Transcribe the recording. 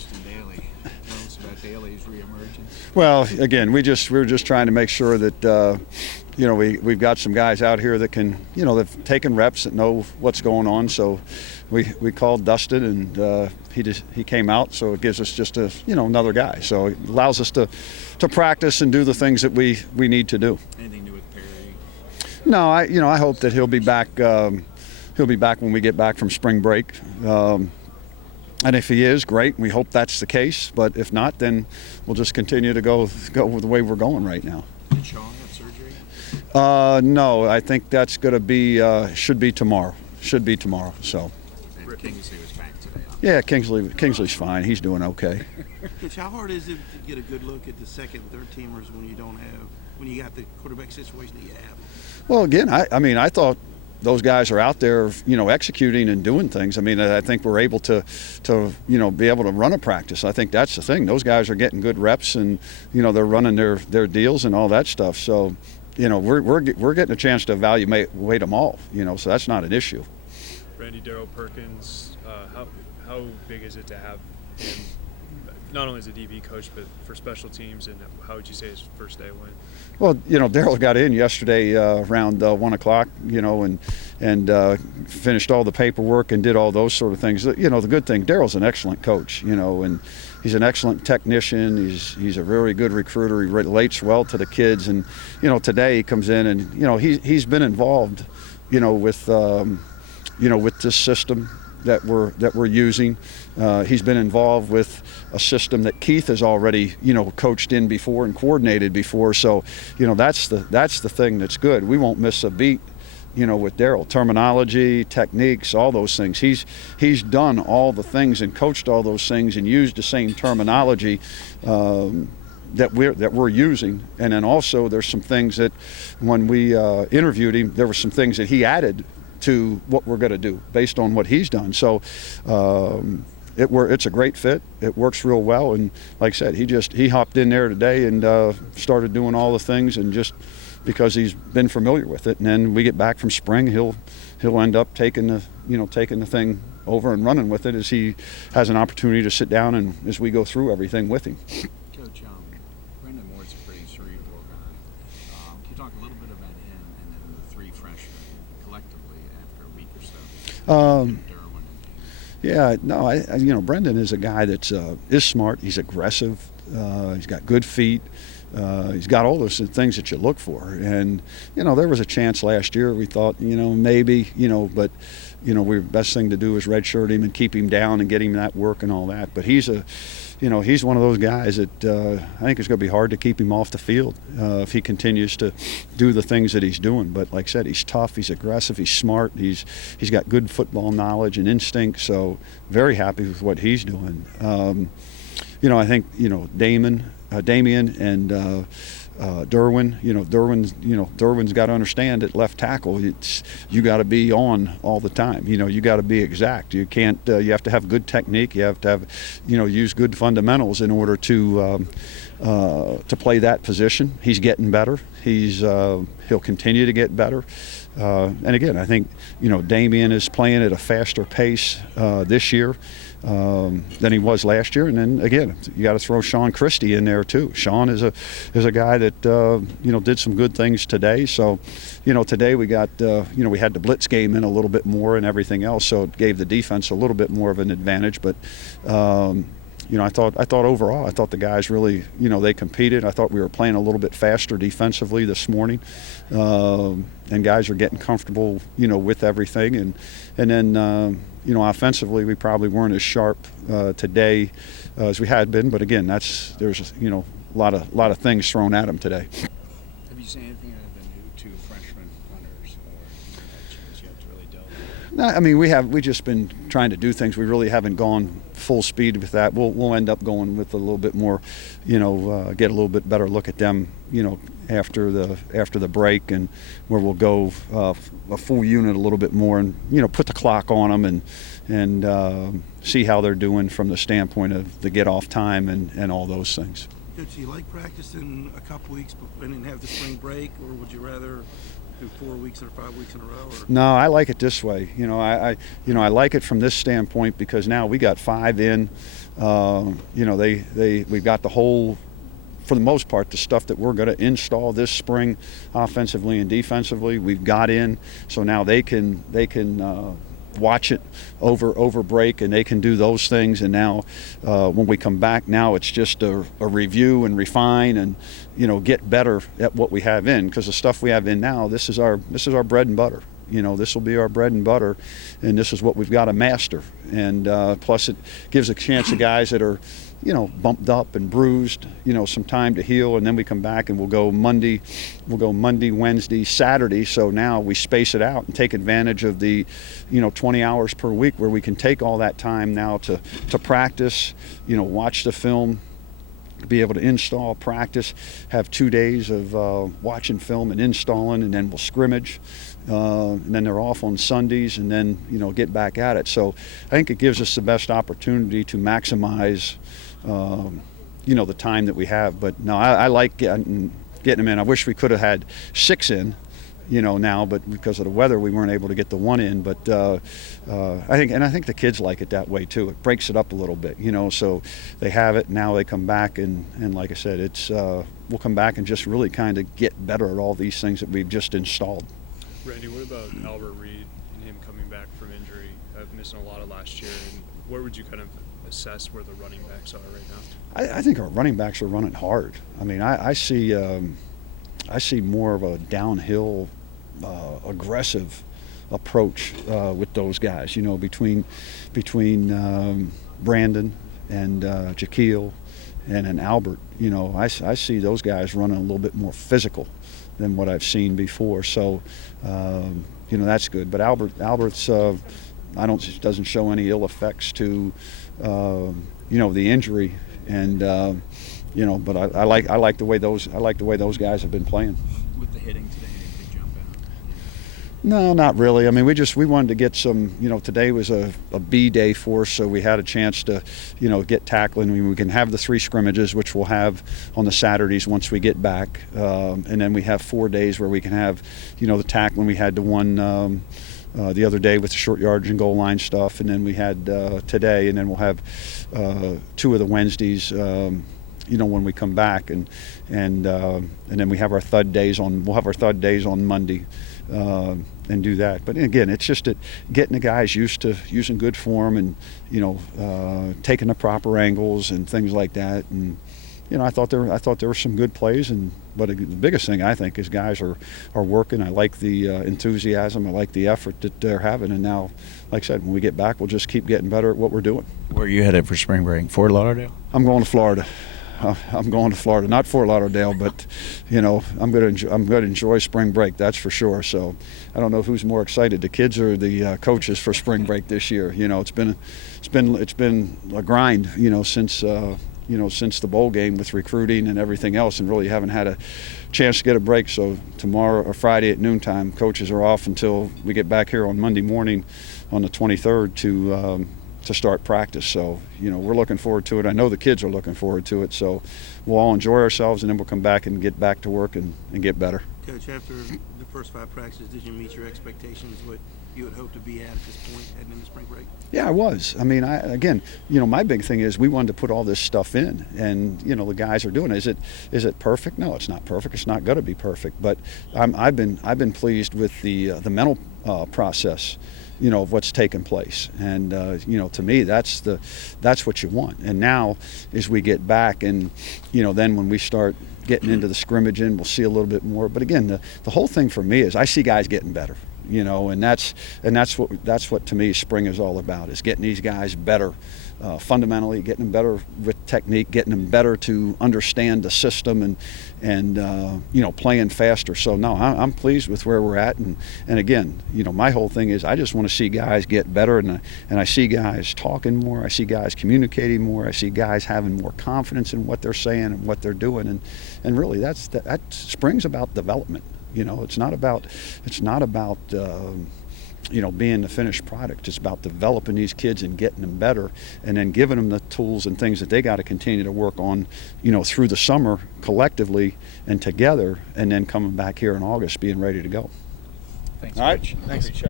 Austin Daly. Tell us about Daly's reemergence. Well, again, we were just trying to make sure that we've got some guys out here that can, they've taken reps, that know what's going on. So we called Dustin, and he came out. So it gives us just another guy. So it allows us to practice and do the things that we need to do. Anything new with Perry? No, I hope that he'll be back. He'll be back when we get back from spring break. And if he is, great. We hope that's the case. But if not, then we'll just continue to go the way we're going right now. Did Sean have surgery? No, I think that's going to be should be tomorrow. Should be tomorrow. So. And Kingsley was back today. Yeah, Kingsley's fine. He's doing okay. Coach, how hard is it to get a good look at the second, third teamers when you got the quarterback situation that you have? Well, again, I thought those guys are out there, executing and doing things. I think we're able to be able to run a practice. I think that's the thing. Those guys are getting good reps, and they're running their deals and all that stuff. So, we're getting a chance to evaluate them all. So that's not an issue. Randy Daryl Perkins, how big is it to have him, not only as a DB coach, but for special teams, and how would you say his first day went? Well, Daryl got in yesterday around 1 o'clock, and finished all the paperwork and did all those sort of things. The good thing, Daryl's an excellent coach, and he's an excellent technician. He's a very good recruiter. He relates well to the kids, and today he comes in and he's been involved, with this system that we're using. He's been involved with a system that Keith has already, coached in before and coordinated before. So, that's the thing that's good. We won't miss a beat, with Daryl. Terminology, techniques, all those things. He's done all the things and coached all those things and used the same terminology that we're using. And then also there's some things that when we interviewed him, there were some things that he added to what we're going to do based on what he's done. So it's a great fit. It works real well. And like I said, he hopped in there today and started doing all the things, and just because he's been familiar with it. And then we get back from spring, he'll end up taking the thing over and running with it as he has an opportunity to sit down and as we go through everything with him. Coach, Brendan Moore's a pretty cerebral guy. Can you talk a little bit about him and then the three freshmen collectively after a week or so? Yeah, no, Brendan is a guy that is smart. He's aggressive. He's got good feet. He's got all those things that you look for. And, there was a chance last year we thought, maybe, but, best thing to do is redshirt him and keep him down and get him that work and all that. But he's one of those guys that I think it's going to be hard to keep him off the field if he continues to do the things that he's doing. But like I said, he's tough, he's aggressive, he's smart, he's got good football knowledge and instinct. So very happy with what he's doing. I think Damian and Derwin. Derwin's got to understand at left tackle, you got to be on all the time. You got to be exact. You can't. You have to have good technique. You have to have, use good fundamentals in order to play that position. He's getting better. He'll continue to get better. And again, I think Damian is playing at a faster pace this year than he was last year. And then again, you got to throw Sean Christie in there too. Sean is a guy that did some good things today. So today we got we had the blitz game in a little bit more and everything else, so it gave the defense a little bit more of an advantage. But I thought overall, I thought the guys really, they competed. I thought we were playing a little bit faster defensively this morning, and guys are getting comfortable, with everything. And then, offensively, we probably weren't as sharp today as we had been. But again, there's a lot of things thrown at them today. Have you seen anything out of the new two freshman runners, or have you had a chance yet to really delve into? No, we just been trying to do things. We really haven't gone full speed with that. We'll end up going with a little bit more, get a little bit better look at them, after the break, and where we'll go a full unit a little bit more, and put the clock on them and see how they're doing from the standpoint of the get off time and all those things. Do you like practicing a couple weeks and then have the spring break, or would you rather do 4 weeks or 5 weeks in a row? Or? No, I like it this way. I like it from this standpoint because now we got 5 in. We've got the whole, for the most part, the stuff that we're going to install this spring, offensively and defensively, we've got in. So now they can watch it over break, and they can do those things. And now when we come back, now it's just a review and refine and get better at what we have in, because the stuff we have in now, this is our bread and butter. This will be our bread and butter, and this is what we've got to master. And plus it gives a chance to guys that are bumped up and bruised, some time to heal, and then we come back and we'll go Monday, Wednesday, Saturday. So now we space it out and take advantage of the, 20 hours per week where we can take all that time now to practice, watch the film, be able to install, practice, have 2 days of watching film and installing, and then we'll scrimmage. And then they're off on Sundays, and then get back at it. So I think it gives us the best opportunity to maximize the time that we have. But no, I like getting them in. I wish we could have had 6 in, now, but because of the weather, we weren't able to get the 1 in. But I think the kids like it that way too. It breaks it up a little bit, so they have it. Now they come back and like I said, it's we'll come back and just really kind of get better at all these things that we've just installed. Randy, what about Albert Reed and him coming back from injury, missing a lot of last year, and where would you kind of assess where the running backs are right now? I think our running backs are running hard. I mean, I see more of a downhill, aggressive approach with those guys. Between Brandon and Jaquil and Albert. I see those guys running a little bit more physical than what I've seen before. So, that's good. But Albert's doesn't show any ill effects to, the injury. And, but I like the way those guys have been playing. With the hitting today, did they jump out? No, not really. I mean, we wanted to get some, today was a B day for us, so we had a chance to, get tackling. I mean, we can have the 3 scrimmages, which we'll have on the Saturdays once we get back. And then we have 4 days where we can have, the tackling. We had the one the other day with the short yardage and goal line stuff, and then we had today, and then we'll have 2 of the Wednesdays, when we come back, and then we have our thud days on. We'll have our thud days on Monday. And do that. But again, it's just that getting the guys used to using good form and, taking the proper angles and things like that. And, I thought there were some good plays. But the biggest thing I think is guys are working. I like the enthusiasm. I like the effort that they're having. And now, like I said, when we get back, we'll just keep getting better at what we're doing. Where are you headed for spring break? Fort Lauderdale? I'm going to Florida. Not Fort Lauderdale, but I'm going to enjoy spring break. That's for sure. So I don't know who's more excited, the kids or the coaches, for spring break this year. It's been a grind. Since the bowl game with recruiting and everything else, and really haven't had a chance to get a break. So tomorrow or Friday at noontime, coaches are off until we get back here on Monday morning, on the 23rd to start practice. So, we're looking forward to it. I know the kids are looking forward to it. So we'll all enjoy ourselves, and then we'll come back and get back to work and get better. Coach, after the first 5 practices, did you meet your expectations, what you would hope to be at this point heading into spring break? Yeah, I was. I mean, my big thing is we wanted to put all this stuff in, and the guys are doing it. Is it perfect? No, it's not perfect. It's not going to be perfect. But I've been pleased with the mental process, of what's taken place. And to me, that's what you want. And now, as we get back, and then when we start getting into the scrimmaging, we'll see a little bit more. But again, the whole thing for me is I see guys getting better. And that's what to me spring is all about, is getting these guys better, fundamentally, getting them better with technique, getting them better to understand the system, and playing faster. So no, I'm pleased with where we're at, and again, my whole thing is I just want to see guys get better, and I see guys talking more, I see guys communicating more, I see guys having more confidence in what they're saying and what they're doing, and really that spring's about development. It's not about being the finished product. It's about developing these kids and getting them better, and then giving them the tools and things that they got to continue to work on, through the summer collectively and together, and then coming back here in August being ready to go. Thanks, All right. Rich. Thanks. Appreciate it.